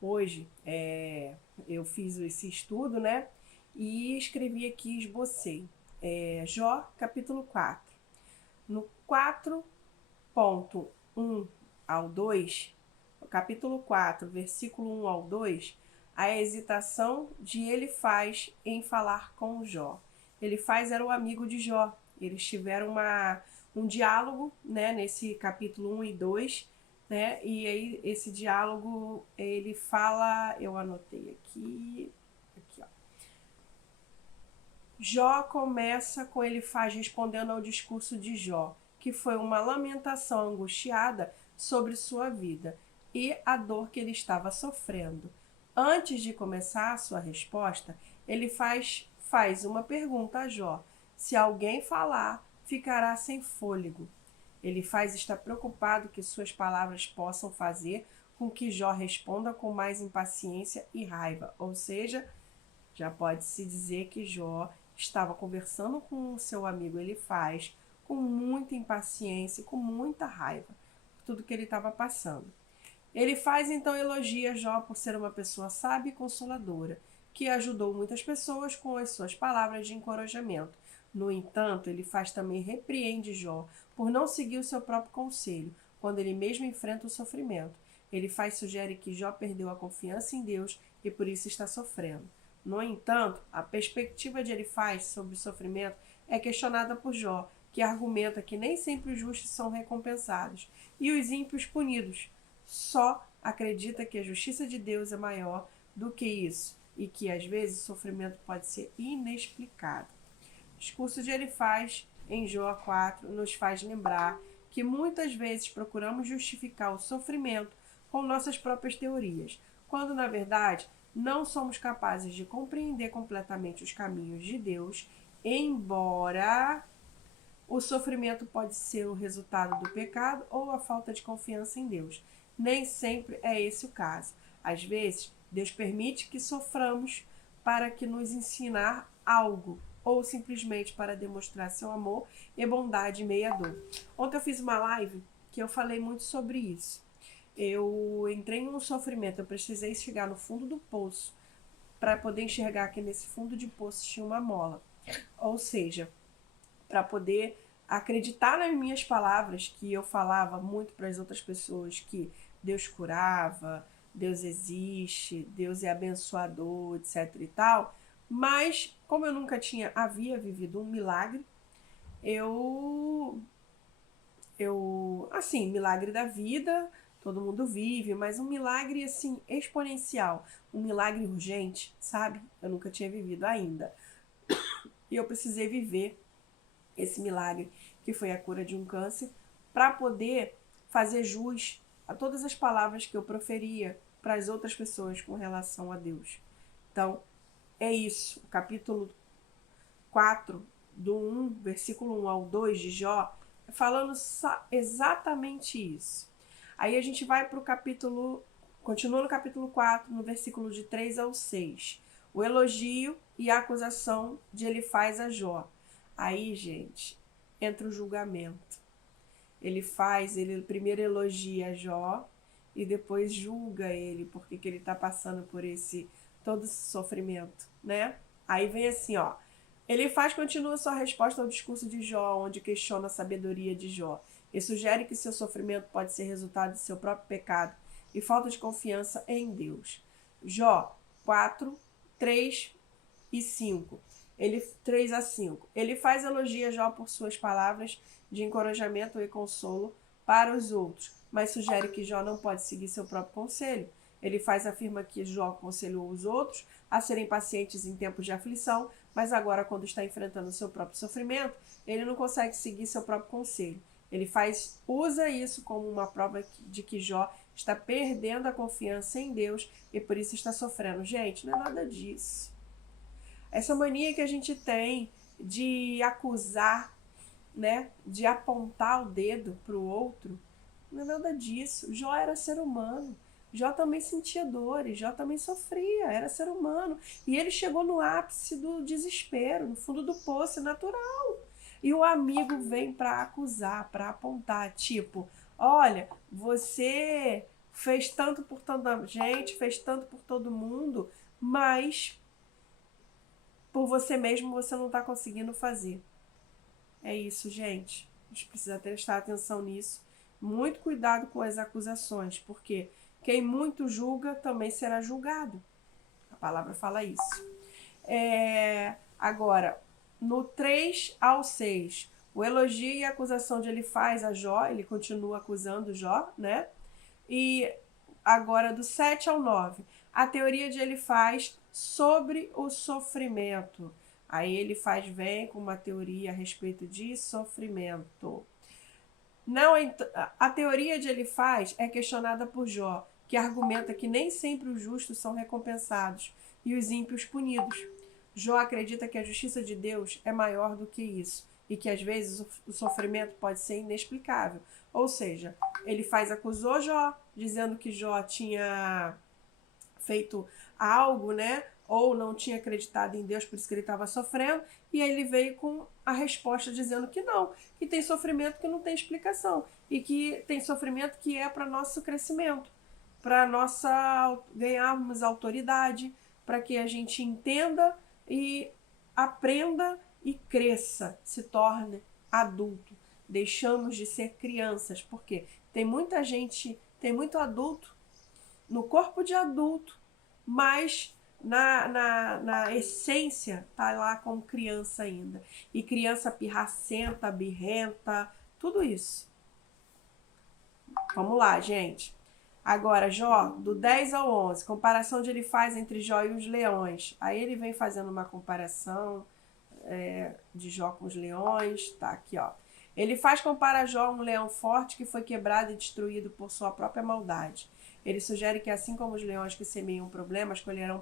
Hoje eu fiz esse estudo, né? E escrevi aqui, esbocei. Jó, capítulo 4. No 4.1 ao 2, capítulo 4, versículo 1 ao 2, a hesitação de Elifaz em falar com Jó. Elifaz era o amigo de Jó. Eles tiveram um diálogo, né, nesse capítulo 1 e 2, né? E aí esse diálogo, ele fala, eu anotei aqui, ó. Jó começa com Elifaz respondendo ao discurso de Jó, que foi uma lamentação angustiada sobre sua vida e a dor que ele estava sofrendo. Antes de começar a sua resposta, ele faz uma pergunta a Jó: se alguém falar, ficará sem fôlego. Elifaz está preocupado que suas palavras possam fazer com que Jó responda com mais impaciência e raiva. Ou seja, já pode-se dizer que Jó estava conversando com o seu amigo Elifaz com muita impaciência, com muita raiva por tudo que ele estava passando. Elifaz então elogia Jó por ser uma pessoa sábia e consoladora, que ajudou muitas pessoas com as suas palavras de encorajamento. No entanto, Elifaz também repreende Jó por não seguir o seu próprio conselho, quando ele mesmo enfrenta o sofrimento. Elifaz sugere que Jó perdeu a confiança em Deus e por isso está sofrendo. No entanto, a perspectiva de Elifaz sobre o sofrimento é questionada por Jó, que argumenta que nem sempre os justos são recompensados e os ímpios punidos. Só acredita que a justiça de Deus é maior do que isso e que às vezes o sofrimento pode ser inexplicado. O discurso de Elifaz em Jó 4 nos faz lembrar que muitas vezes procuramos justificar o sofrimento com nossas próprias teorias, quando na verdade não somos capazes de compreender completamente os caminhos de Deus, embora o sofrimento pode ser o resultado do pecado ou a falta de confiança em Deus. Nem sempre é esse o caso. Às vezes, Deus permite que soframos para que nos ensinar algo ou simplesmente para demonstrar seu amor e bondade em meio à dor. Ontem eu fiz uma live que eu falei muito sobre isso. Eu entrei em um sofrimento, eu precisei chegar no fundo do poço para poder enxergar que nesse fundo de poço tinha uma mola. Ou seja, para poder acreditar nas minhas palavras, que eu falava muito para as outras pessoas que Deus curava, Deus existe, Deus é abençoador, etc e tal. Mas como eu nunca havia vivido um milagre, assim, milagre da vida, todo mundo vive, mas um milagre assim exponencial, um milagre urgente, sabe? Eu nunca tinha vivido ainda. E eu precisei viver esse milagre, que foi a cura de um câncer, para poder fazer jus a todas as palavras que eu proferia para as outras pessoas com relação a Deus. Então, é isso. O capítulo 4, do 1, versículo 1 ao 2 de Jó, falando exatamente isso. Aí a gente vai para o capítulo, continua no capítulo 4, no versículo de 3 ao 6. O elogio e a acusação de Elifaz a Jó. Aí, gente, entra o julgamento. Ele primeiro elogia Jó e depois julga ele, porque que ele está passando por todo esse sofrimento, né? Aí vem assim, ó. Elifaz continua sua resposta ao discurso de Jó, onde questiona a sabedoria de Jó e sugere que seu sofrimento pode ser resultado de seu próprio pecado e falta de confiança em Deus. Jó 4, 3 e 5. 3 a 5. Elifaz elogia Jó por suas palavras de encorajamento e consolo para os outros, mas sugere que Jó não pode seguir seu próprio conselho. Elifaz afirma que Jó aconselhou os outros a serem pacientes em tempos de aflição, mas agora, quando está enfrentando seu próprio sofrimento, ele não consegue seguir seu próprio conselho. Elifaz usa isso como uma prova de que Jó está perdendo a confiança em Deus e por isso está sofrendo. Gente, não é nada disso. Essa mania que a gente tem de acusar, né, de apontar o dedo para o outro, não é nada disso. Jó era ser humano. Jó também sentia dores, Jó também sofria, era ser humano. E ele chegou no ápice do desespero, no fundo do poço, é natural. E o amigo vem para acusar, para apontar, tipo, olha, você fez tanto por tanta gente, fez tanto por todo mundo, mas por você mesmo você não está conseguindo fazer. É isso, gente. A gente precisa prestar atenção nisso. Muito cuidado com as acusações, porque quem muito julga também será julgado. A palavra fala isso. Agora, no 3 ao 6, o elogio e a acusação de Elifaz a Jó, ele continua acusando Jó, né? E agora do 7 ao 9, a teoria de Elifaz sobre o sofrimento. Aí Elifaz vem com uma teoria a respeito de sofrimento. Não, a teoria de Elifaz é questionada por Jó, que argumenta que nem sempre os justos são recompensados e os ímpios punidos. Jó acredita que a justiça de Deus é maior do que isso e que às vezes o sofrimento pode ser inexplicável. Ou seja, Elifaz acusou Jó, dizendo que Jó tinha feito algo, né? Ou não tinha acreditado em Deus, por isso que ele estava sofrendo. E aí ele veio com a resposta dizendo que não, que tem sofrimento que não tem explicação. E que tem sofrimento que é para nosso crescimento, para ganharmos autoridade, para que a gente entenda e aprenda e cresça, se torne adulto. Deixamos de ser crianças, porque tem muita gente, tem muito adulto no corpo de adulto, mas na essência tá lá como criança ainda. E criança pirracenta, birrenta, tudo isso. Vamos lá, gente. Agora, Jó, do 10 ao 11, comparação de Elifaz entre Jó e os leões. Aí ele vem fazendo uma comparação de Jó com os leões. Tá aqui, ó. Elifaz compara Jó a um leão forte que foi quebrado e destruído por sua própria maldade. Ele sugere que assim como os leões que semeiam problemas, colherão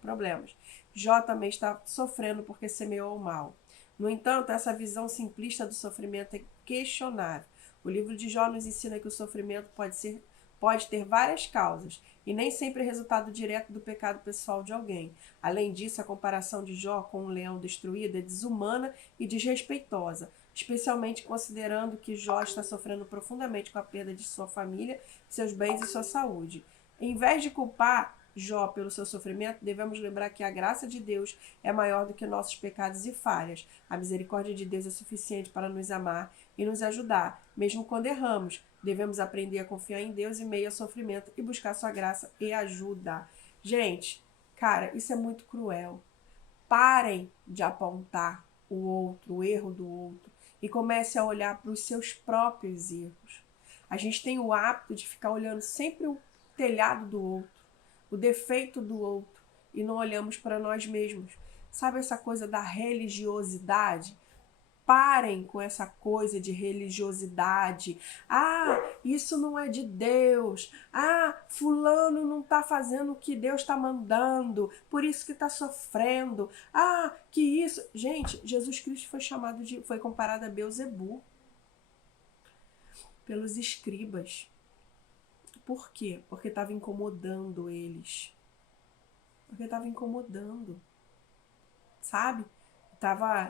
problemas. Jó também está sofrendo porque semeou o mal. No entanto, essa visão simplista do sofrimento é questionável. O livro de Jó nos ensina que o sofrimento pode ter várias causas e nem sempre é resultado direto do pecado pessoal de alguém. Além disso, a comparação de Jó com um leão destruído é desumana e desrespeitosa, especialmente considerando que Jó está sofrendo profundamente com a perda de sua família, seus bens e sua saúde. Em vez de culpar Jó pelo seu sofrimento, devemos lembrar que a graça de Deus é maior do que nossos pecados e falhas. A misericórdia de Deus é suficiente para nos amar e nos ajudar, mesmo quando erramos. Devemos aprender a confiar em Deus em meio ao sofrimento e buscar sua graça e ajuda. Gente, cara, isso é muito cruel. Parem de apontar o outro, o erro do outro, e comece a olhar para os seus próprios erros. A gente tem o hábito de ficar olhando sempre o telhado do outro, o defeito do outro, e não olhamos para nós mesmos. Sabe essa coisa da religiosidade? Parem com essa coisa de religiosidade. Ah, isso não é de Deus. Ah, fulano não está fazendo o que Deus está mandando, por isso que está sofrendo. Ah, que isso... Gente, Jesus Cristo foi comparado a Beelzebu pelos escribas. Por quê? Porque estava incomodando eles. Porque estava incomodando. Sabe?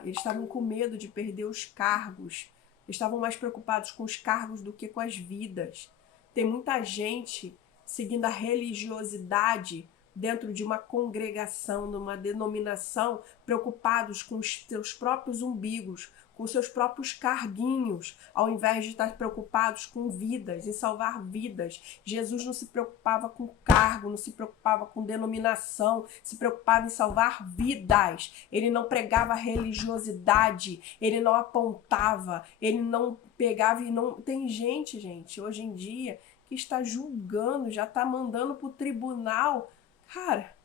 Eles estavam com medo de perder os cargos. Eles estavam mais preocupados com os cargos do que com as vidas. Tem muita gente seguindo a religiosidade dentro de uma congregação, numa denominação, preocupados com os seus próprios umbigos, com seus próprios carguinhos, ao invés de estar preocupados com vidas, em salvar vidas. Jesus não se preocupava com cargo, não se preocupava com denominação, se preocupava em salvar vidas. Ele não pregava religiosidade, ele não apontava, ele não pegava e não... Tem gente, hoje em dia, que está julgando, já está mandando para o tribunal. Cara,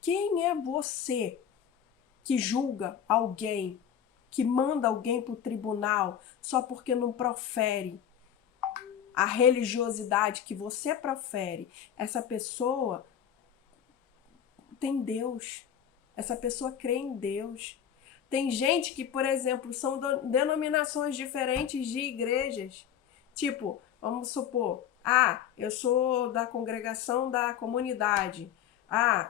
quem é você que julga alguém, que manda alguém para o tribunal só porque não profere a religiosidade que você profere? Essa pessoa tem Deus. Essa pessoa crê em Deus. Tem gente que, por exemplo, são denominações diferentes de igrejas. Tipo, vamos supor, eu sou da congregação da comunidade.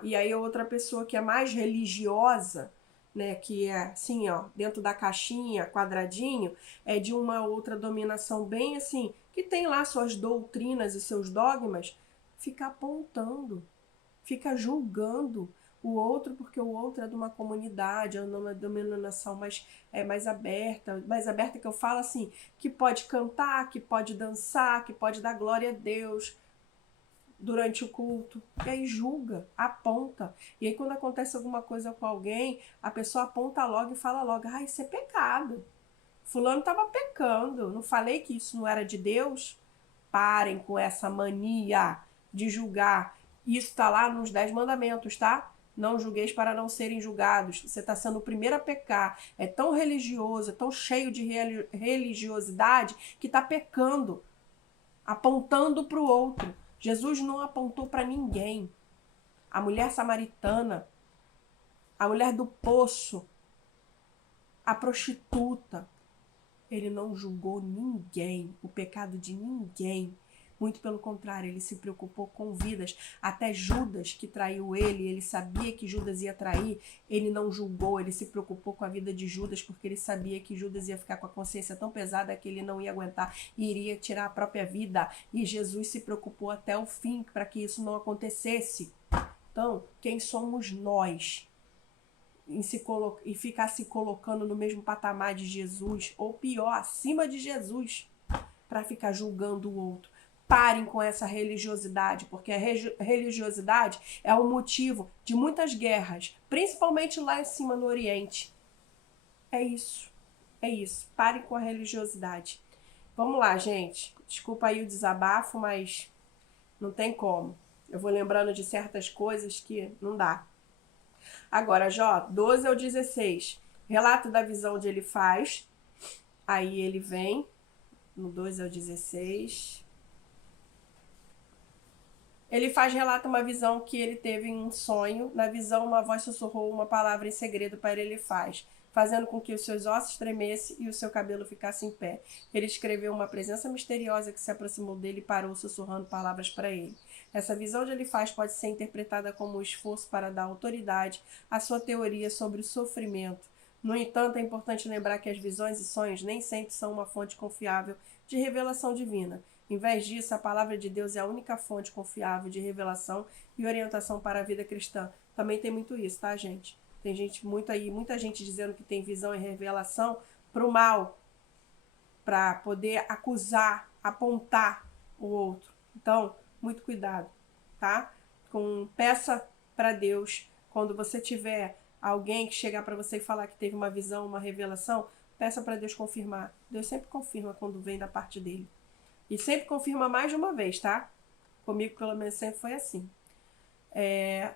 E aí outra pessoa que é mais religiosa né, que é assim, ó, dentro da caixinha, quadradinho, é de uma outra dominação bem assim, que tem lá suas doutrinas e seus dogmas, fica apontando, fica julgando o outro porque o outro é de uma comunidade, é uma denominação mais aberta que eu falo assim, que pode cantar, que pode dançar, que pode dar glória a Deus durante o culto. E aí julga, aponta. E aí quando acontece alguma coisa com alguém, a pessoa aponta logo e fala logo, ah, isso é pecado. Fulano estava pecando, não falei que isso não era de Deus? Parem com essa mania de julgar. Isso está lá nos 10 mandamentos, tá? Não julgueis para não serem julgados. Você está sendo o primeiro a pecar. É tão religioso, é tão cheio de religiosidade que está pecando, apontando para o outro. Jesus não apontou para ninguém. A mulher samaritana, a mulher do poço, a prostituta, ele não julgou ninguém, o pecado de ninguém. Muito pelo contrário, ele se preocupou com vidas. Até Judas, que traiu ele sabia que Judas ia trair, ele não julgou, ele se preocupou com a vida de Judas, porque ele sabia que Judas ia ficar com a consciência tão pesada que ele não ia aguentar e iria tirar a própria vida. E Jesus se preocupou até o fim para que isso não acontecesse. Então, quem somos nós e ficar se colocando no mesmo patamar de Jesus, ou pior, acima de Jesus, para ficar julgando o outro? Parem com essa religiosidade, porque a religiosidade é o motivo de muitas guerras, principalmente lá em cima no Oriente. É isso. Parem com a religiosidade. Vamos lá, gente. Desculpa aí o desabafo, mas não tem como. Eu vou lembrando de certas coisas que não dá. Agora, Jó, 12 ao 16. Relato da visão onde ele faz. Aí ele vem, no 12 ao 16. Ele relata uma visão que ele teve em um sonho. Na visão, uma voz sussurrou uma palavra em segredo para ele fazendo com que os seus ossos tremessem e o seu cabelo ficasse em pé. Ele escreveu uma presença misteriosa que se aproximou dele e parou sussurrando palavras para ele. Essa visão de ele pode ser interpretada como um esforço para dar autoridade à sua teoria sobre o sofrimento. No entanto, é importante lembrar que as visões e sonhos nem sempre são uma fonte confiável de revelação divina. Em vez disso, a palavra de Deus é a única fonte confiável de revelação e orientação para a vida cristã. Também tem muito isso, tá, gente? Tem gente muita gente dizendo que tem visão e revelação para o mal, para poder acusar, apontar o outro. Então, muito cuidado, tá? Peça para Deus, quando você tiver alguém que chegar para você e falar que teve uma visão, uma revelação, peça para Deus confirmar. Deus sempre confirma quando vem da parte dele. E sempre confirma mais de uma vez, tá? Comigo, pelo menos, sempre foi assim.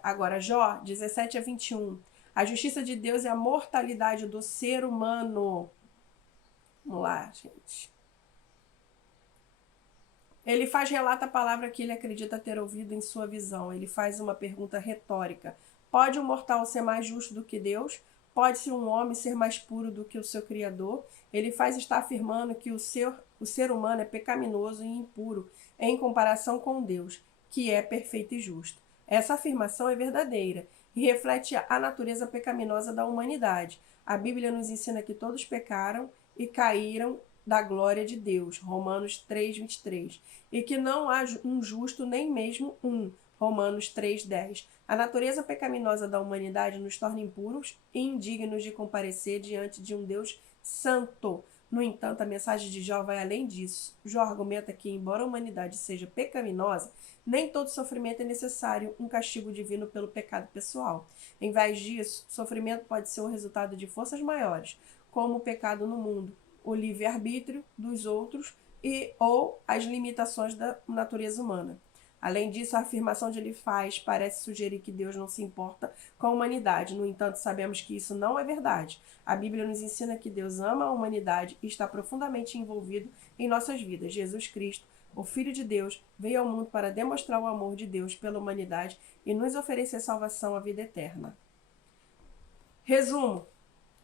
Agora, Jó, 17 a 21. A justiça de Deus é a mortalidade do ser humano. Vamos lá, gente. Ele relata a palavra que ele acredita ter ouvido em sua visão. Ele faz uma pergunta retórica. Pode um mortal ser mais justo do que Deus? Pode-se um homem ser mais puro do que o seu Criador? Ele está afirmando que o ser humano é pecaminoso e impuro em comparação com Deus, que é perfeito e justo. Essa afirmação é verdadeira e reflete a natureza pecaminosa da humanidade. A Bíblia nos ensina que todos pecaram e caíram da glória de Deus, Romanos 3:23, e que não há um justo nem mesmo um, Romanos 3:10. A natureza pecaminosa da humanidade nos torna impuros e indignos de comparecer diante de um Deus santo. No entanto, a mensagem de Jó vai além disso. Jó argumenta que, embora a humanidade seja pecaminosa, nem todo sofrimento é necessário um castigo divino pelo pecado pessoal. Em vez disso, sofrimento pode ser o resultado de forças maiores, como o pecado no mundo, o livre-arbítrio dos outros ou as limitações da natureza humana. Além disso, a afirmação de ele parece sugerir que Deus não se importa com a humanidade. No entanto, sabemos que isso não é verdade. A Bíblia nos ensina que Deus ama a humanidade e está profundamente envolvido em nossas vidas. Jesus Cristo, o Filho de Deus, veio ao mundo para demonstrar o amor de Deus pela humanidade e nos oferecer salvação à vida eterna. Resumo.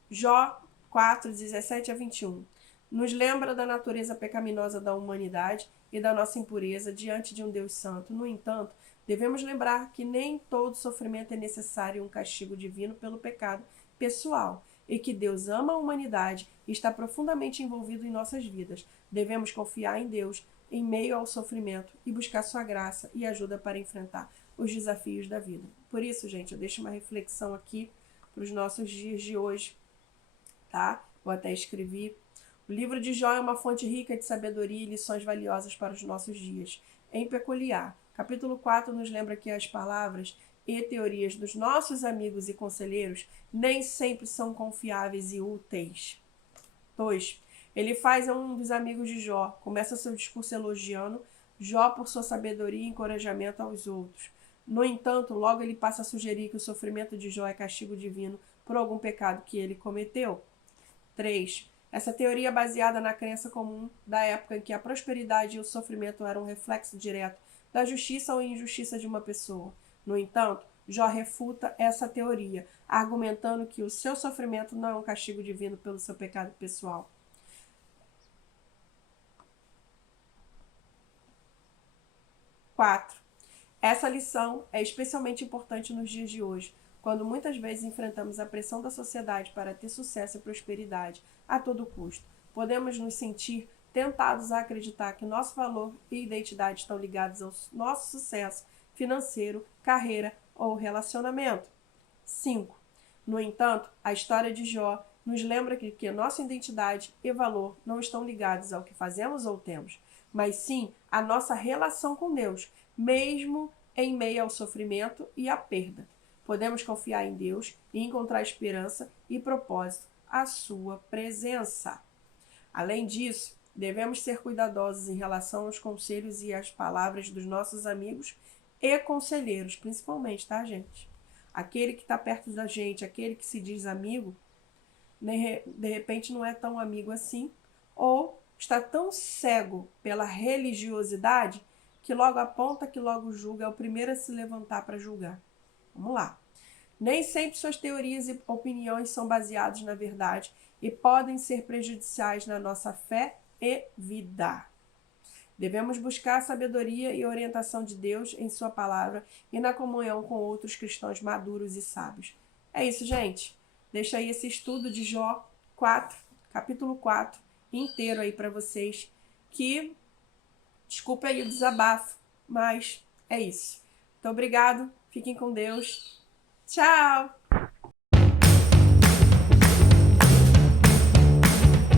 Jó 4, 17 a 21. Nos lembra da natureza pecaminosa da humanidade e da nossa impureza diante de um Deus santo. No entanto, devemos lembrar que nem todo sofrimento é necessário um castigo divino pelo pecado pessoal e que Deus ama a humanidade e está profundamente envolvido em nossas vidas. Devemos confiar em Deus em meio ao sofrimento e buscar sua graça e ajuda para enfrentar os desafios da vida. Por isso, gente, eu deixo uma reflexão aqui para os nossos dias de hoje, tá? Eu até escrevi. O livro de Jó é uma fonte rica de sabedoria e lições valiosas para os nossos dias. Em peculiar, capítulo 4 nos lembra que as palavras e teorias dos nossos amigos e conselheiros nem sempre são confiáveis e úteis. 2. Ele faz um dos amigos de Jó, começa seu discurso elogiando Jó por sua sabedoria e encorajamento aos outros. No entanto, logo ele passa a sugerir que o sofrimento de Jó é castigo divino por algum pecado que ele cometeu. 3. Essa teoria é baseada na crença comum da época em que a prosperidade e o sofrimento eram um reflexo direto da justiça ou injustiça de uma pessoa. No entanto, Jó refuta essa teoria, argumentando que o seu sofrimento não é um castigo divino pelo seu pecado pessoal. 4. Essa lição é especialmente importante nos dias de hoje, quando muitas vezes enfrentamos a pressão da sociedade para ter sucesso e prosperidade a todo custo. Podemos nos sentir tentados a acreditar que nosso valor e identidade estão ligados ao nosso sucesso financeiro, carreira ou relacionamento. 5. No entanto, a história de Jó nos lembra que nossa identidade e valor não estão ligados ao que fazemos ou temos, mas sim à nossa relação com Deus, mesmo em meio ao sofrimento e à perda. Podemos confiar em Deus e encontrar esperança e propósito à sua presença. Além disso, devemos ser cuidadosos em relação aos conselhos e às palavras dos nossos amigos e conselheiros, principalmente, tá, gente? Aquele que está perto da gente, aquele que se diz amigo, de repente não é tão amigo assim, ou está tão cego pela religiosidade que logo aponta, que logo julga, é o primeiro a se levantar para julgar. Vamos lá. Nem sempre suas teorias e opiniões são baseadas na verdade e podem ser prejudiciais na nossa fé e vida. Devemos buscar a sabedoria e orientação de Deus em sua palavra e na comunhão com outros cristãos maduros e sábios. É isso, gente. Deixa aí esse estudo de Jó 4, capítulo 4, inteiro aí para vocês, que, desculpa aí o desabafo, mas é isso. Muito obrigado, fiquem com Deus. Tchau!